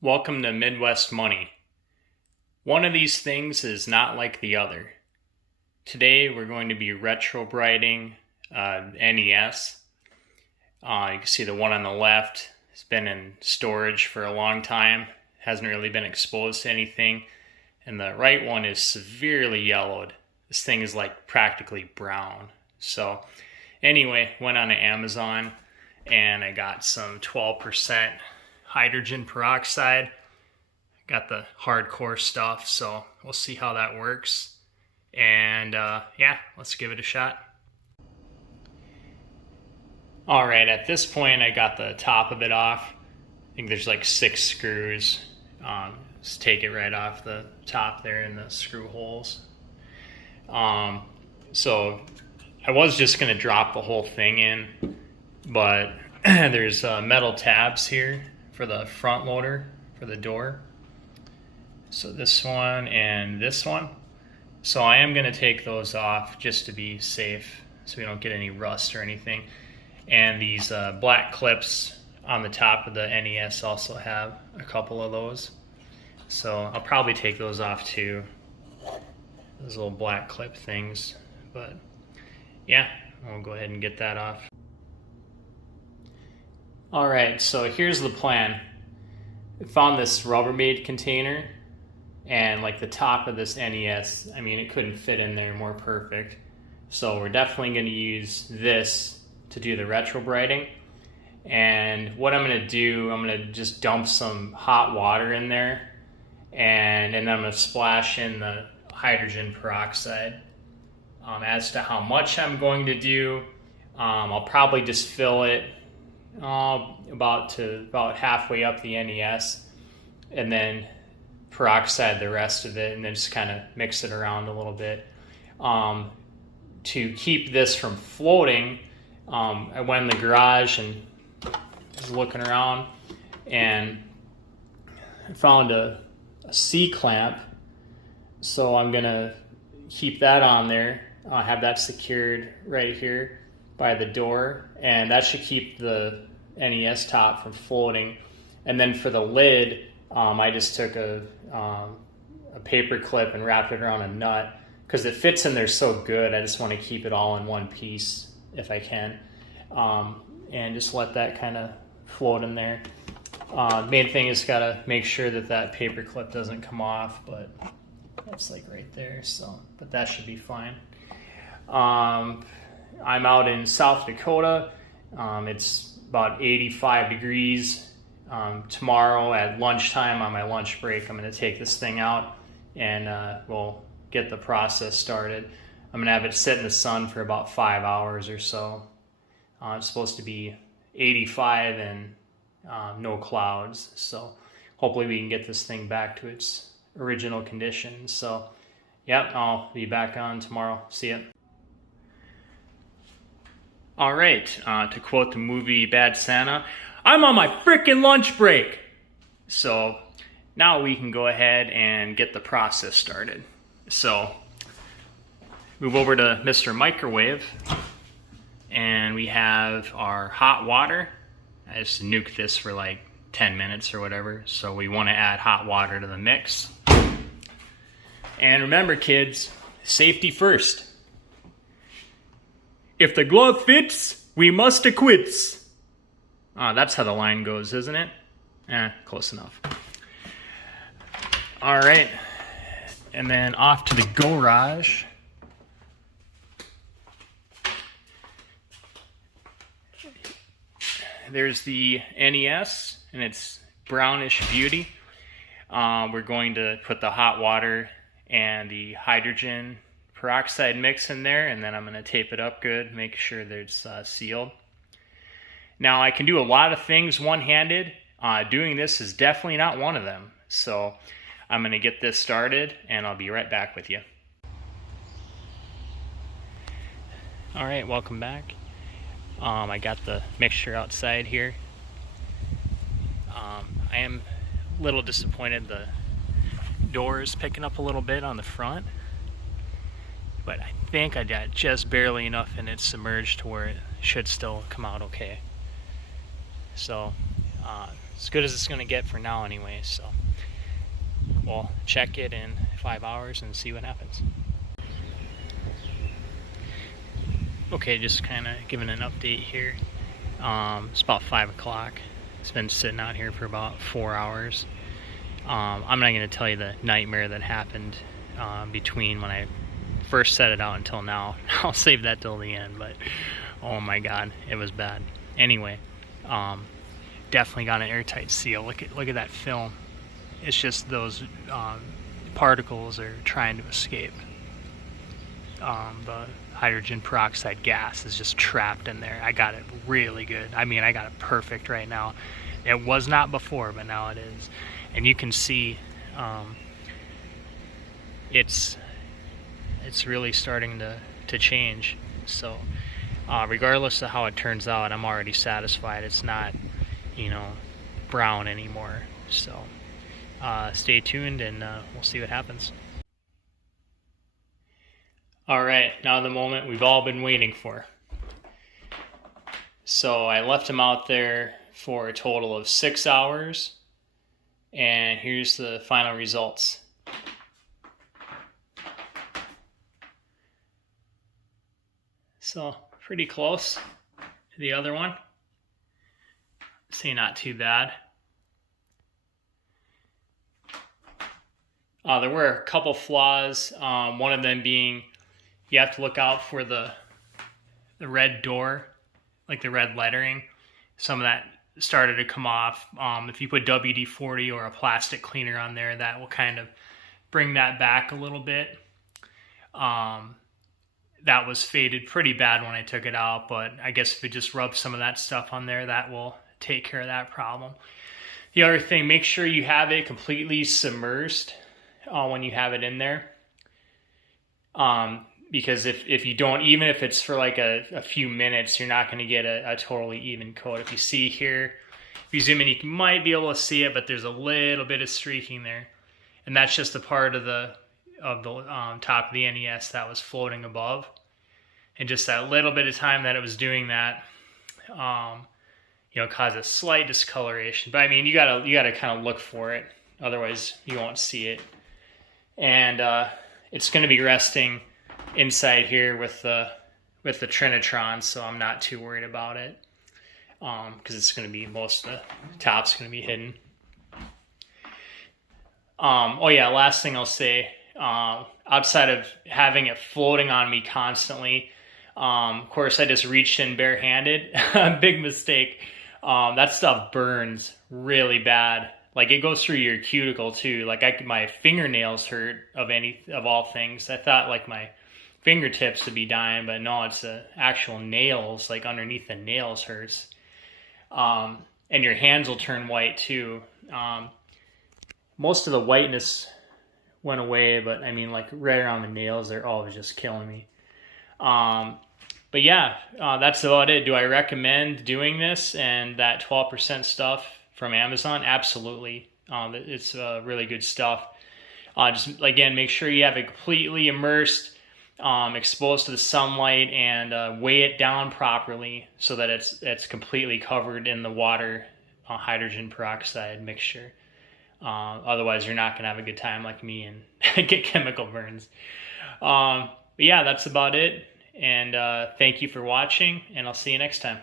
Welcome to Midwest Money. One of these things is not like the other. Today we're going to be retrobriting NES. You can see the one on the left has been in storage for a long time, hasn't really been exposed to anything, and the right one is severely yellowed. This thing is like practically brown. So anyway, went on to Amazon and I got some 12% hydrogen peroxide. Got the hardcore stuff, so we'll see how that works. And yeah, let's give it a shot. Alright, at this point I got the top of it off. I think there's like 6 screws. Just take it right off the top there in the screw holes. So I was just going to drop the whole thing in, but there's metal tabs here for the front loader for the door. So this one and this one. So I am going to take those off just to be safe so we don't get any rust or anything. And these black clips on the top of the NES also have a couple of those. So I'll probably take those off too. Those little black clip things. But yeah, we'll go ahead and get that off. Alright, so here's the plan. I found this Rubbermaid container, and like the top of this NES, I mean, it couldn't fit in there more perfect. So we're definitely going to use this to do the retrobriting. And what I'm going to do, I'm going to just dump some hot water in there, and then I'm going to splash in the hydrogen peroxide. As to how much I'm going to do, I'll probably just fill it about halfway up the NES, and then peroxide the rest of it, and then just kind of mix it around a little bit. To keep this from floating, I went in the garage and was looking around, and I found a C-clamp. So I'm gonna keep that on there. I'll have that secured right here by the door, and that should keep the NES top from floating. And then for the lid, I just took a paper clip and wrapped it around a nut because it fits in there so good. I just want to keep it all in one piece if I can, and just let that kind of float in there. Main thing is gotta make sure that that paper clip doesn't come off, but that's like right there. So, but that should be fine. I'm out in South Dakota. It's about 85 degrees. Tomorrow at lunchtime on my lunch break, I'm going to take this thing out and we'll get the process started. I'm going to have it sit in the sun for about 5 hours or so. It's supposed to be 85 and no clouds. So hopefully we can get this thing back to its original condition. So yep, I'll be back on tomorrow. See ya. All right, to quote the movie Bad Santa, I'm on my frickin' lunch break. So now we can go ahead and get the process started. So move over to Mr. Microwave, and we have our hot water. I just nuked this for like 10 minutes or whatever. So we want to add hot water to the mix. And remember, kids, safety first. If the glove fits, we must acquits. That's how the line goes, isn't it? Close enough. All right, and then off to the garage. There's the NES and its brownish beauty. We're going to put the hot water and the hydrogen peroxide mix in there, and then I'm going to tape it up good, make sure that it's sealed. Now I can do a lot of things one-handed. Doing this is definitely not one of them. So I'm going to get this started and I'll be right back with you. Alright, welcome back. I got the mixture outside here. I am a little disappointed the door is picking up a little bit on the front, but I think I got just barely enough in it submerged to where it should still come out okay. So as good as it's going to get for now anyway. So we'll check it in 5 hours and see what happens. Okay, just kind of giving an update here. It's about 5 o'clock. It's been sitting out here for about 4 hours. I'm not going to tell you the nightmare that happened between when I first set it out until now. I'll save that till the end, but oh my god, it was bad. Anyway, definitely got an airtight seal. Look at that film. It's just those particles are trying to escape. The hydrogen peroxide gas is just trapped in there. I got it really good. I mean, I got it perfect right now. It was not before, but now it is. And you can see it's really starting to change. So regardless of how it turns out, I'm already satisfied. It's not, brown anymore. So stay tuned, and we'll see what happens. All right, now the moment we've all been waiting for. So I left him out there for a total of 6 hours, and here's the final results. So pretty close to the other one. Say not too bad. There were a couple flaws, one of them being you have to look out for the red door, like the red lettering. Some of that started to come off. If you put WD-40 or a plastic cleaner on there, that will kind of bring that back a little bit. That was faded pretty bad when I took it out, but I guess if we just rub some of that stuff on there, that will take care of that problem. The other thing, make sure you have it completely submerged when you have it in there. Because if you don't, even if it's for like a few minutes, you're not going to get a totally even coat. If you see here, if you zoom in, you might be able to see it, but there's a little bit of streaking there. And that's just a part of the top of the NES that was floating above. And just that little bit of time that it was doing that, caused a slight discoloration. But I mean, you gotta kind of look for it. Otherwise, you won't see it. And it's going to be resting inside here with the Trinitron, so I'm not too worried about it, because it's going to be, most of the top's going to be hidden. Oh yeah, last thing I'll say, outside of having it floating on me constantly, of course I just reached in barehanded. Big mistake. That stuff burns really bad. Like, it goes through your cuticle too. Like, my fingernails hurt of all things. I thought like my fingertips would be dying, but no, it's the actual nails, like underneath the nails hurts. And your hands will turn white too. Most of the whiteness went away, but I mean, like right around the nails, they're always just killing me. But yeah, that's about it. Do I recommend doing this and that 12% stuff from Amazon? Absolutely. It's really good stuff. Just again, make sure you have it completely immersed, exposed to the sunlight, and weigh it down properly so that it's completely covered in the water hydrogen peroxide mixture. Otherwise, you're not gonna have a good time like me and get chemical burns. But yeah, that's about it. And thank you for watching, and I'll see you next time.